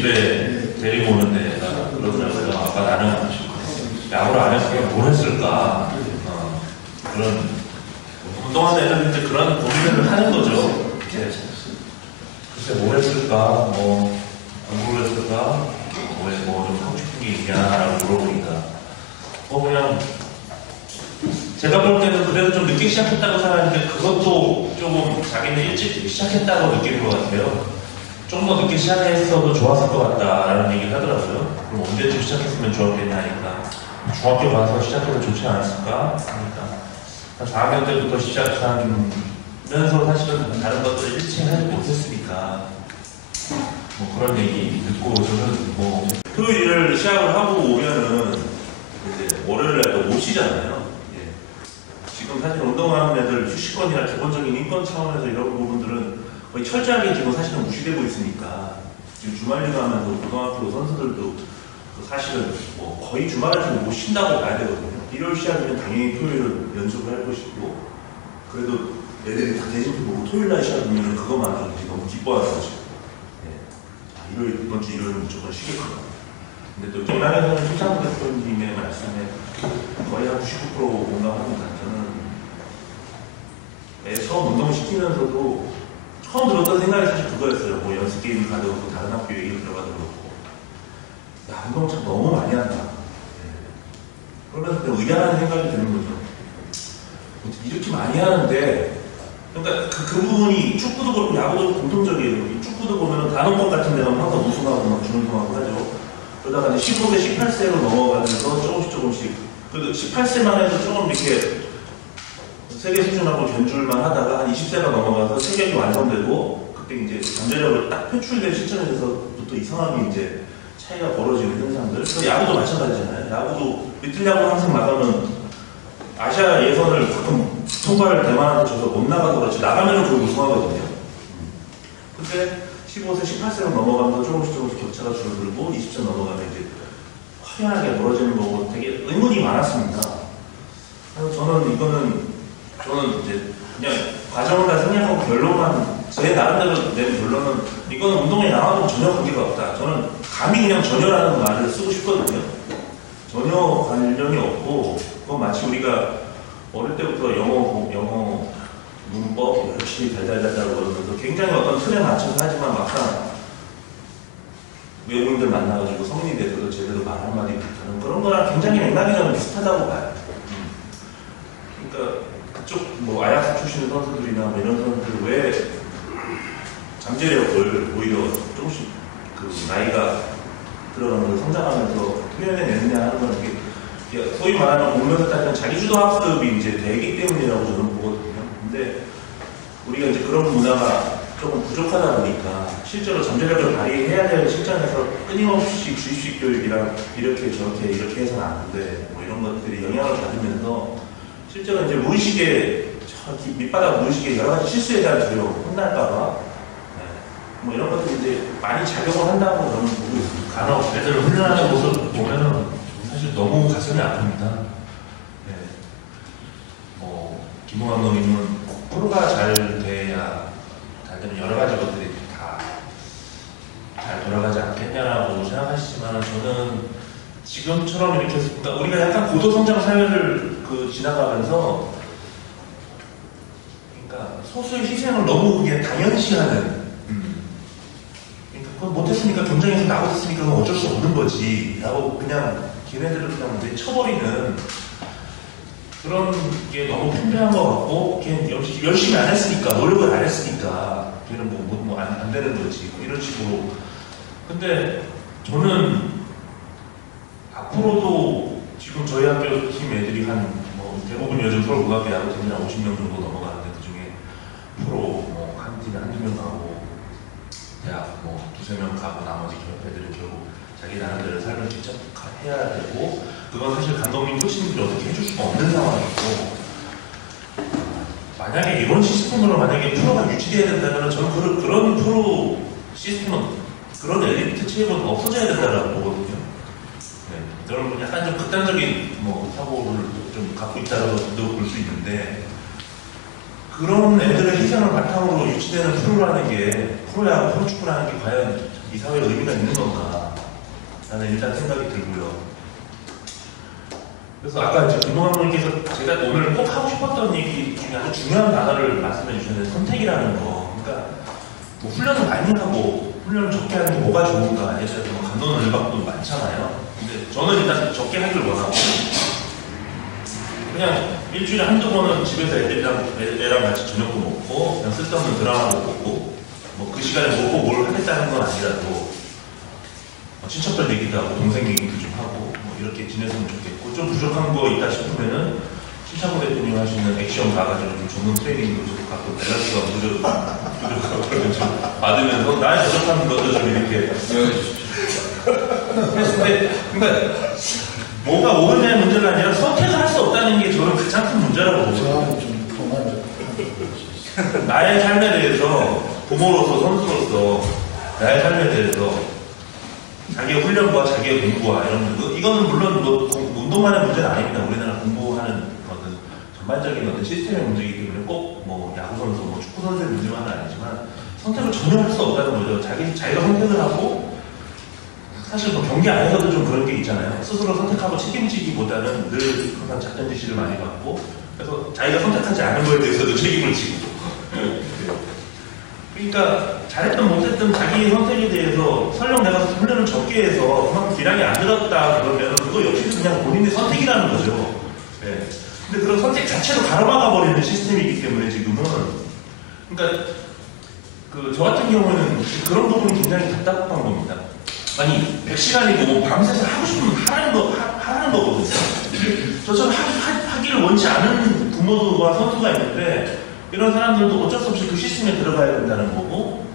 집에 데리고 오는데 그러더라고요. 아빠 나는 야구를 안 했으면 뭘 했을까. 그런 운동하는 애들은 이제 그런 고민을 하는 거죠. 글쎄 뭘 했을까, 공부를 했을까, 좀 하고 싶은 게 있냐라고 물어보니까 그냥 제가 볼 때는 그래도 좀 늦게 시작했다고 생각하는데 그것도 조금 자기는 일찍 시작했다고 느끼는 것 같아요. 좀 더 늦게 시작했어도 좋았을 것 같다라는 얘기를 하더라고요. 그럼 언제쯤 시작했으면 좋았겠냐 하니까 중학교 가서 시작해도 좋지 않았을까 하니까 한 4학년 때부터 시작하면서 사실은 다른 것들을 일찍 하지 못했으니까 그런 얘기 듣고 저는 토요일을 시작을 하고 오면은 이제 월요일날 또 못 쉬잖아요. 지금 사실 운동하는 애들 휴식권이나 기본적인 인권 차원에서 이런 부분들은 거의 철저하게 지금 사실은 무시되고 있으니까 지금 주말리가 하면서 고등학교 선수들도 사실은 거의 주말에 좀 못 쉰다고 봐야 되거든요. 일요일 시합이면 당연히 토요일은 연습을 할 것이고 그래도 애들이 다 대진표 보고 토요일날 시합이면 그것만으로 너무 기뻐하는 거죠. 일요일, 이번 주 일요일은 무조건 쉬겠구나. 근데 또 정남에서는 최창호 대표님의 말씀에 거의 한 99% 공감합니다. 저는 처음 운동 시키면서도 처음 들었던 생각이 사실 그거였어요. 연습 게임 가도 그렇고 다른 학교 얘기 들어가도 그렇고 야 운동 참 너무 많이 한다. 그러면서 의아한 생각이 드는 거죠. 이렇게 많이 하는데 그러니까 그 부분이 축구도 그렇고 야구도 공통적이에요. 축구도 보면 단원권 같은 데는 항상 우승하고 막 준우승하고 하죠. 그러다가 이제 15세, 18세로 넘어가면서 조금씩 그래도 18세만 해도 조금 이렇게 세계 수준하고 견줄만 하다가 한 20세가 넘어가서 체격이 완성되고 그때 이제 잠재력을 딱 표출된 시점에서부터 이상하게 이제 차이가 벌어지는 현상들. 야구도 마찬가지잖아요. 야구도 리틀 야구 항상 나가면 아시아 예선을 가끔 통과를 대만한테 줘서 못 나가도 그렇지 나가면은 거의 우승하거든요. 근데 15세, 18세로 넘어가면서 조금씩 격차가 줄어들고 20세 넘어가면 이제 화려하게 벌어지는 거고 되게 의문이 많았습니다. 그래서 저는 이제 그냥 과정을 다 생략하고 결론만 제 나름대로 낸 결론은 이거는 운동에 나와도 전혀 관계가 없다. 저는 감히 그냥 전혀라는 말을 쓰고 싶거든요. 전혀 관련이 없고 그건 마치 우리가 어릴 때부터 영어 문법 열심히 달달달달 그러면서 굉장히 어떤 틀에 맞춰서 하지만 막상 외국인들 만나가지고 성인이 돼서도 제대로 말 한마디 못하는 그런 거랑 굉장히 맥락이 저는 비슷하다고 봐요. 그러니까 그쪽 아야스 출신 선수들이나 이런 선수들 왜 잠재력을 오히려 조금씩 나이가 들어가면서 성장하면서 표현해내느냐 하는 건 이게 소위 말하는 공면서 따지면 자기주도 학습이 이제 되기 때문이라고 저는 보거든요. 근데 우리가 이제 그런 문화가 조금 부족하다 보니까 실제로 잠재력을 발휘해야 될 실전에서 끊임없이 주입식 교육이랑 이렇게 저렇게 이렇게 해서는 안 돼. 이런 것들이 영향을 받으면서 실제로 이제 무의식에 밑바닥 무의식에 여러 가지 실수에 대한 두려움, 혼날까봐 이런 것들이 이제 많이 작용을 한다고 저는 보고 있습니다. 간혹 애들 훈련하는 모습 보면은 사실 너무 가슴이 아픕니다. 김호 감독님은 프로가 잘 돼야 잘 되면 여러 가지 것들이 다 잘 돌아가지 않겠냐라고 생각하시지만 저는 지금처럼 이렇게 그러니까 우리가 약간 고도 성장 사회를 지나가면서 그러니까 소수의 희생을 너무 그게 당연시하는 그러니까 그건 못했으니까 경쟁에서 나갔으니까 그건 어쩔 수 없는 거지 라고 그냥 걔네들을 그냥 내쳐버리는 그런 게 너무 편리한 것 같고 걔는 열심히 안 했으니까 노력을 안 했으니까 걔는 안 되는 거지 이런 식으로. 근데 저는 앞으로도 지금 저희 학교 팀 애들이 대부분 요즘 서울고등학교 야구팀이 한 50명 정도 넘어가는데 그 중에 프로 한 팀에 한두 명 가고 대학 두세 명 가고 나머지 애들은 결국 자기 나름대로 삶을 직접 해야 되고 그건 사실 감독님 코치님들이 어떻게 해줄 수가 없는 상황이고 만약에 이런 시스템으로 만약에 프로가 유지돼야 된다면 저는 그런 프로 시스템은 그런 엘리트 체육은 없어져야 된다고 보거든요. 여러분 약간 좀 극단적인 사고를 좀 갖고 있다고 볼 수 있는데 그런 애들의 희생을 바탕으로 유치되는 프로라는 게 프로야구, 프로축구라는 게 과연 이 사회에 의미가 있는 건가 라는 일단 생각이 들고요. 그래서 아까 이제 김동환 의원님께서 제가 오늘 꼭 하고 싶었던 얘기 중에 아주 중요한 단어를 말씀해 주셨는데 선택이라는 거. 그러니까 뭐 훈련을 많이 하고 훈련을 적게 하는 게 뭐가 좋은가 예전에 뭐 감론을박도 많잖아요. 근데 저는 일단 적게 하길 원하고 그냥 일주일에 한두 번은 집에서 애랑 같이 저녁도 먹고 그냥 쓸데없는 드라마도 보고 뭐 그 시간에 뭘 하겠다는 건 아니라도 친척들 얘기도 하고 동생 얘기도 좀 하고 뭐 이렇게 지냈으면 좋겠고 좀 부족한 거 있다 싶으면은 신창호 대표님 하시는 액션 가가지고 좀 전문 트레이닝도 좀 갖고 밸런스가 부족하고 그러면 좀 받으면서 나의 부족한 것도 좀 이렇게 근데 그러니까 뭐가 옳으냐의 문제가 아니라 선택을 할 수 없다는 게 저는 가장 큰 문제라고 보거든요. 나의 삶에 대해서 부모로서 선수로서 나의 삶에 대해서 자기의 훈련과 자기의 공부와 이런 이거는 물론 뭐 운동만의 문제는 아닙니다. 우리나라 공부하는 어떤 전반적인 어떤 시스템의 문제이기 때문에 꼭 뭐 야구 선수, 뭐 축구 선수의 문제만은 아니지만 선택을 전혀 할 수 없다는 거죠. 자기가 선택을 하고 사실 뭐 경기 안에서도 좀 그런 게 있잖아요. 스스로 선택하고 책임지기보다는 늘 항상 작전 지시를 많이 받고 그래서 자기가 선택하지 않은 거에 대해서도 책임을 지고 그러니까 잘했든 못했든 자기의 선택에 대해서 설령 내가 훈련을 적게 해서 그만큼 기량이 안 늘었다 그러면 그거 역시도 그냥 본인의 선택이라는 거죠. 네. 근데 그런 선택 자체로 가로막아 버리는 시스템이기 때문에 지금은 그러니까 저 같은 경우는 그런 부분이 굉장히 답답한 겁니다. 아니 100시간이고 뭐 밤새서 하고 싶으면 하라는 거거든요. 저처럼 하기를 원치 않은 부모들과 선수가 있는데 이런 사람들도 어쩔 수 없이 그 시스템에 들어가야 된다는 거고